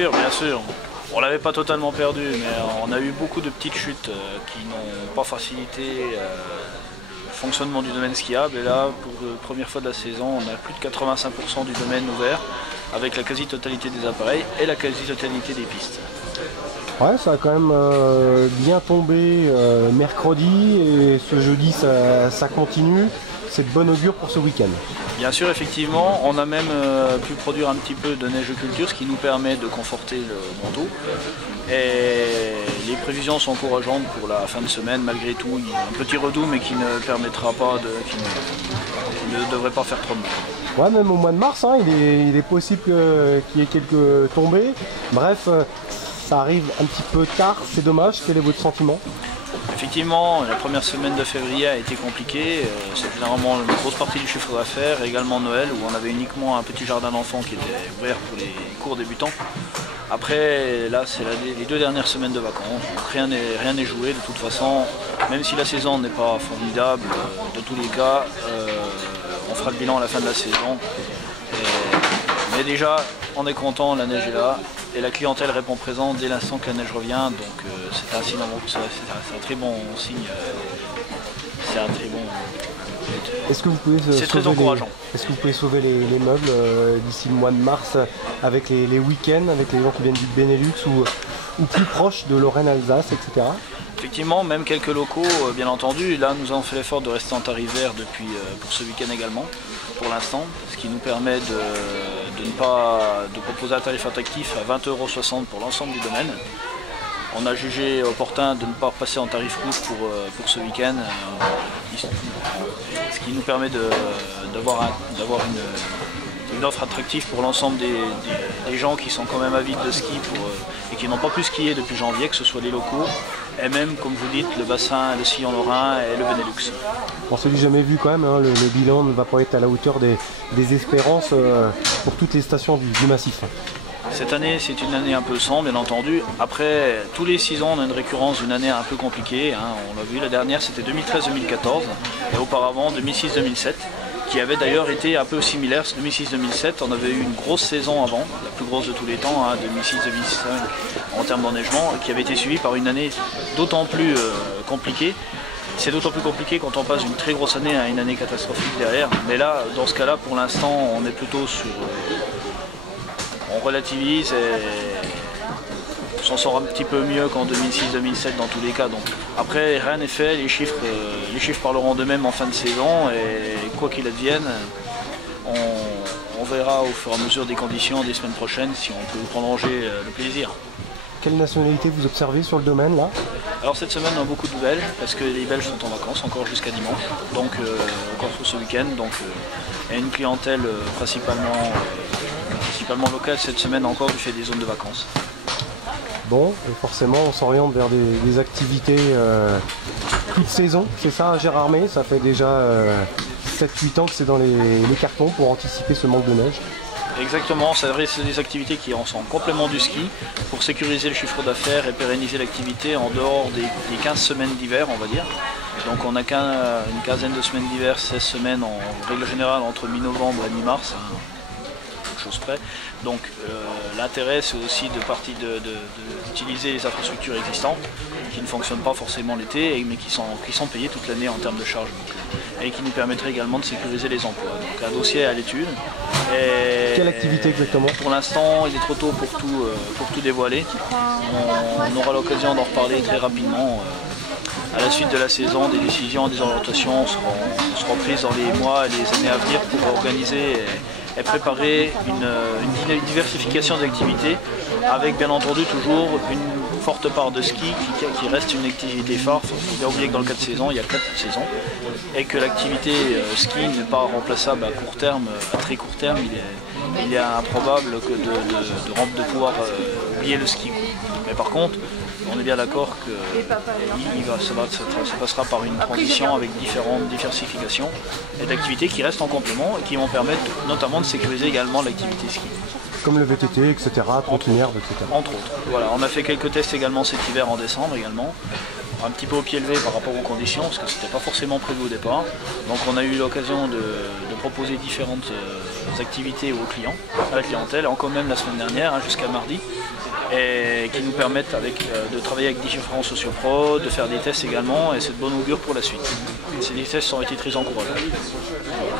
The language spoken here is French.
sûr, bien sûr. On l'avait pas totalement perdu, mais on a eu beaucoup de petites chutes qui n'ont pas facilité le fonctionnement du domaine skiable. Et là, pour la première fois de la saison, on a plus de 85% du domaine ouvert, avec la quasi-totalité des appareils et la quasi-totalité des pistes. Ouais, ça a quand même bien tombé mercredi et ce jeudi ça continue. C'est de bon augure pour ce week-end. Bien sûr, effectivement, on a même pu produire un petit peu de neige de culture, ce qui nous permet de conforter le manteau. Et les prévisions sont encourageantes pour la fin de semaine, malgré tout. Il y a un petit redout, mais qui ne permettra pas qui ne devrait pas faire trop de mal. Ouais, même au mois de mars, hein, il est possible qu'il y ait quelques tombées. Bref, ça arrive un petit peu tard, c'est dommage. Quel est votre sentiment ? Effectivement, la première semaine de février a été compliquée. C'est généralement une grosse partie du chiffre d'affaires, également Noël, où on avait uniquement un petit jardin d'enfants qui était ouvert pour les cours débutants. Après, là, c'est les 2 dernières semaines de vacances. Donc rien n'est joué de toute façon. Même si la saison n'est pas formidable, de tous les cas, on fera le bilan à la fin de la saison. Mais déjà, on est content, la neige est là. Et la clientèle répond présent dès l'instant que la neige revient, donc c'est un signe, c'est un très bon signe. C'est un très bon. Est-ce que vous pouvez c'est très encourageant. Est-ce que vous pouvez sauver les meubles d'ici le mois de mars avec les week-ends, avec les gens qui viennent du Benelux ou plus proches de Lorraine-Alsace, etc. Effectivement, même quelques locaux, bien entendu. Là, nous avons fait l'effort de rester en tarif vert pour ce week-end également, pour l'instant, ce qui nous permet de proposer un tarif attractif à 20,60 € pour l'ensemble du domaine. On a jugé opportun de ne pas passer en tarif rouge pour ce week-end, ce qui nous permet d'avoir une offre attractive pour l'ensemble des gens qui sont quand même avides de ski et qui n'ont pas pu skier depuis janvier, que ce soit les locaux et même, comme vous dites, le bassin, le sillon lorrain et le Benelux. On s'est jamais vu quand même, hein, le bilan ne va pas être à la hauteur des espérances pour toutes les stations du massif. Cette année, c'est une année un peu sombre, bien entendu. Après, tous les 6 ans, on a une récurrence d'une année un peu compliquée. Hein. On l'a vu, la dernière, c'était 2013-2014 et auparavant 2006-2007. Qui avait d'ailleurs été un peu similaire. 2006-2007, on avait eu une grosse saison avant, la plus grosse de tous les temps, hein, 2006-2005 en termes d'enneigement, qui avait été suivie par une année d'autant plus compliquée. C'est d'autant plus compliqué quand on passe d'une très grosse année à une année catastrophique derrière. Mais là, dans ce cas-là, pour l'instant, on est plutôt sur... on relativise et on s'en sort un petit peu mieux qu'en 2006-2007 dans tous les cas. Donc, après, rien n'est fait, les chiffres parleront d'eux-mêmes en fin de saison et quoi qu'il advienne, on verra au fur et à mesure des conditions des semaines prochaines si on peut prolonger le plaisir. Quelle nationalité vous observez sur le domaine là? Alors cette semaine on a beaucoup de Belges parce que les Belges sont en vacances encore jusqu'à dimanche, donc encore ce week-end, donc il y a une clientèle principalement locale cette semaine encore du fait des zones de vacances. Bon, et forcément on s'oriente vers des activités toute saison, c'est ça Gérardmer, ça fait déjà 7-8 ans que c'est dans les cartons pour anticiper ce manque de neige. Exactement, c'est des activités qui sont en complément du ski pour sécuriser le chiffre d'affaires et pérenniser l'activité en dehors des 15 semaines d'hiver, on va dire. Donc on n'a qu'une quinzaine de semaines d'hiver, 16 semaines en règle générale entre mi-novembre et mi-mars, hein, quelque chose près. Donc l'intérêt c'est aussi d'utiliser les infrastructures existantes qui ne fonctionnent pas forcément l'été mais qui sont payées toute l'année en termes de charges et qui nous permettraient également de sécuriser les emplois. Donc un dossier à l'étude. Quelle activité exactement? Pour l'instant il est trop tôt pour tout dévoiler. On aura l'occasion d'en reparler très rapidement. À la suite de la saison, des décisions, des orientations seront prises dans les mois et les années à venir pour organiser et préparer une diversification d'activités avec bien entendu toujours une forte part de ski qui reste une activité phare. Il faut bien oublier que dans le cas de saison, il y a 4 saisons et que l'activité ski n'est pas remplaçable à court terme, à très court terme. Il est improbable de pouvoir oublier le ski. Mais par contre, on est bien d'accord que ça passera par une transition avec différentes diversifications et d'activités qui restent en complément et qui vont permettre notamment de sécuriser également l'activité ski. Comme le VTT, etc., trottinette, etc. Entre autres. Voilà, on a fait quelques tests également cet hiver en décembre également. un petit peu au pied levé par rapport aux conditions, parce que ce n'était pas forcément prévu au départ. Donc on a eu l'occasion de proposer différentes activités aux clients, à la clientèle, encore même la semaine dernière, hein, jusqu'à mardi, et qui nous permettent de travailler avec différents sociopros, de faire des tests également, et c'est de bon augure pour la suite. Ces tests ont été très encourageants.